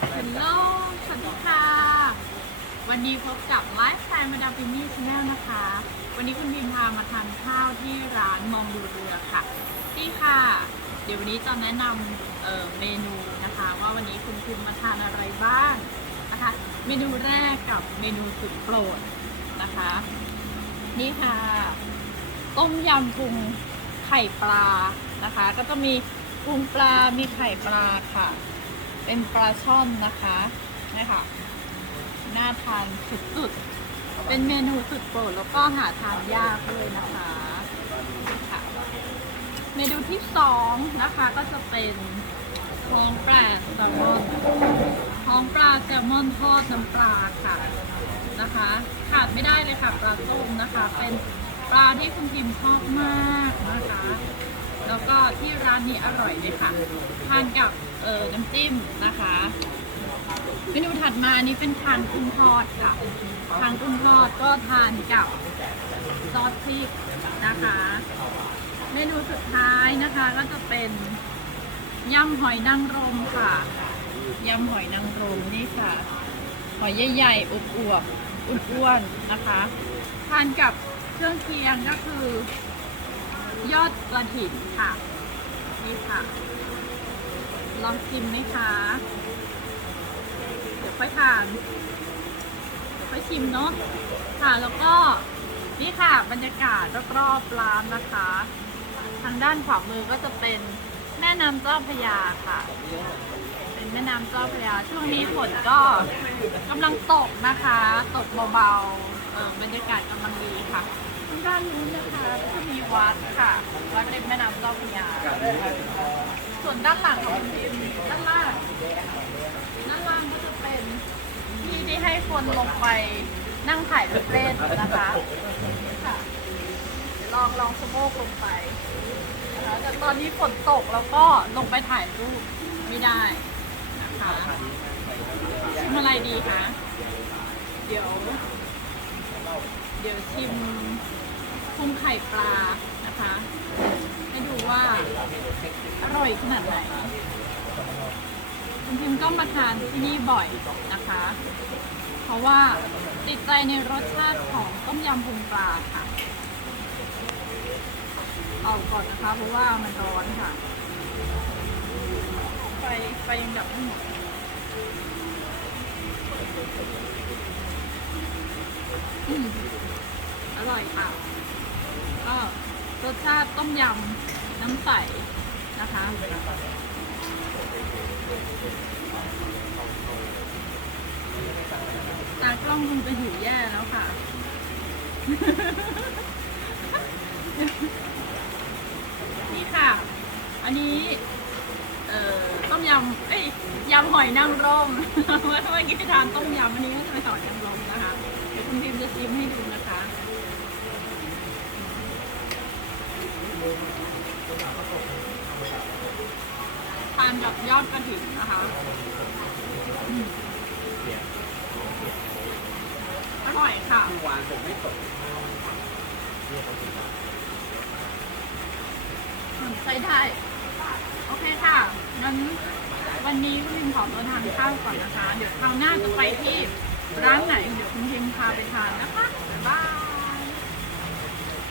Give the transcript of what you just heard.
ฮัลโหลสวัสดีค่ะ วันนี้พบกับไลฟ์สไตล์มาดามฟิมี่ชาแนลนะคะ วันนี้คุณพิมพามาทานข้าวที่ร้านมองดูเรือค่ะนี่ค่ะ เดี๋ยววันนี้จะแนะนำเเมนูนะคะ ว่าวันนี้คุณพิมมาทานอะไรบ้างนะคะ เมนูแรกกับเมนูสุดโปรดนะคะ นี่ค่ะ ต้มยำกุ้งไข่ปลานะคะ ก็จะมีกุ้งปลา มีไข่ปลาค่ะ เป็นปลาช่อนนะคะนี่ค่ะน่าทานสุดๆ เป็นเมนูสุดโปรดแล้วก็หาทานยากเลยนะคะค่ะเมนูที่สองนะคะก็จะเป็นท้องปลาแซลมอนท้องปลาแซลมอนทอดน้ำปลาค่ะนะคะ ขาดไม่ได้เลยค่ะปลาต้มนะคะ เป็นปลาที่คุณพิมชอบมากนะคะ แล้วก็ที่ร้านนี้อร่อยเลยค่ะ ทานกับเออน้ำจิ้มนะคะเมนูถัดมานี้เป็นคางกุ้งทอดค่ะคางกุ้งทอดก็ทานกับซอสพริกนะคะ เมนูสุดท้ายนะคะก็จะเป็นยำหอยนางรมค่ะยำหอยนางรมนี่ค่ะ หอยใหญ่ๆอบอวบอ้วนๆนะคะ ทานกับเครื่องเคียงก็คือ ยอดกระถิ่นค่ะ นี่ค่ะ ลองชิมไหมคะ เดี๋ยวค่อยทานเดี๋ยวค่อยชิมเนาะค่ะแล้วก็นี่ค่ะบรรยากาศรอบๆร้านนะคะ ทางด้านขวามือก็จะเป็นแม่น้ำเจ้าพยาค่ะ เป็นแม่น้ำเจ้าพยาช่วงนี้ฝนก็กำลังตกนะคะ ตกเบาๆเออบรรยากาศกำลังดีค่ะ ด้านนู้นนะคะก็จะมีวัดค่ะวัดริมแม่น้ำเจ้าพระยาส่วนด้านหลังของคุณพิมด้านล่างด้านล่างก็จะเป็นที่ที่ให้คนลงไปนั่งถ่ายรูปเล่นนะคะค่ะลองลองสโมกลงไปนะคะแต่ตอนนี้ฝนตกแล้วก็ลงไปถ่ายรูปไม่ได้นะคะชิมอะไรดีคะเดี๋ยว ดี๋ยวชิมกุ้งไข่ปลานะคะ ให้ดูว่าอร่อยขนาดไหนคุณพิมก็มาทานที่นี่บ่อยนะคะ เพราะว่าติดใจในรสชาติของต้มยำพุงปลาค่ะเอาก่อนนะคะเพราะว่ามันร้อนค่ะ ไฟไฟยังดับไม่หมดอืม ร่อยค่ะ ก็รสชาติต้มยำน้ำใสนะคะตากล้องคงจะหิวแย่แล้วค่ะ นี่ค่ะ อันนี้เอ่อต้มยำเอ้ยยำหอยนางรมเมื่อกี้ทานต้มยำอันนี้ก็จะเป็นหอยนางรมนะ คะเดี๋ยวคุณพิมจะชิมให้ดูนะคะทานกับยอดกระถิ่นนะคะอร่อยค่ะวางผมไม่ตกใช้ได้ โอเคค่ะงั้นวันนี้คุณพิมขอตัวทานข้าวก่อนนะคะ เดี๋ยวคราวหน้าจะไปที่ ร้านไหน เดี๋ยวคุณเฮงพาไปทานนะคะบ๊ายบาย